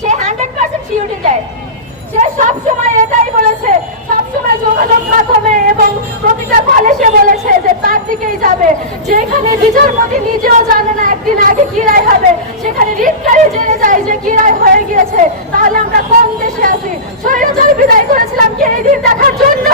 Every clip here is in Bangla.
সে হান্ড্রেড পার্সেন্ট সিউরিটি দেয়। সে সবসময় এটাই বলেছে, সবসময় যোগাযোগ মাধ্যমে এবং প্রতিটা কলে সে বলেছে যে তার দিকেই যাবে। যেখানে বিচারপতি নিজেও জানে না একদিন আগে কি রায় হবে, সেখানে রিটকারী জেনে যায় যে কিরায় হয়ে গিয়েছে। তাহলে আমরা কোন দেশে আছি? স্বৈরাচার বিদায় করেছিলাম কি এই দিন দেখার জন্য?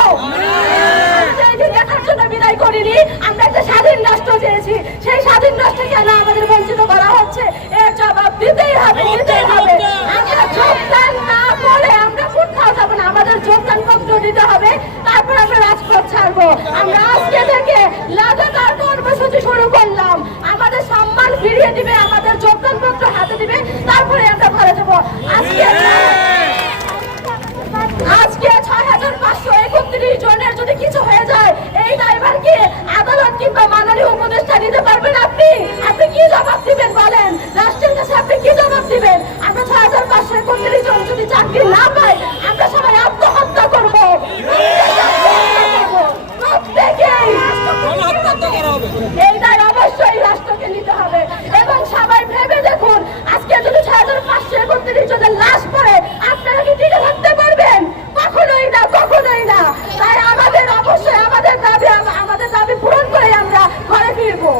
এই দিন দেখার জন্য বিদায় করিনি, আমরা একটা স্বাধীন রাষ্ট্র চেয়েছি। সেই স্বাধীন রাষ্ট্র কেন আমাদের বঞ্চিত করা হচ্ছে এর জবাব দিতেই হবে দিতেই হবে আমরা যোগদান না করে আমরা কোথাও যাব না আমাদের যোগদান পত্র দিতে হবে তারপর আমরা রাজপথ ছাড়বো। আমরা আজকে থেকে লাগাতার কর্মসূচি শুরু করলাম। টিকে থাকতে পারবেন কখনোই না কখনোই না। তাই আমাদের অবশ্যই আমাদের দাবি আমাদের দাবি পূরণ করে আমরা ঘরে ফিরবো।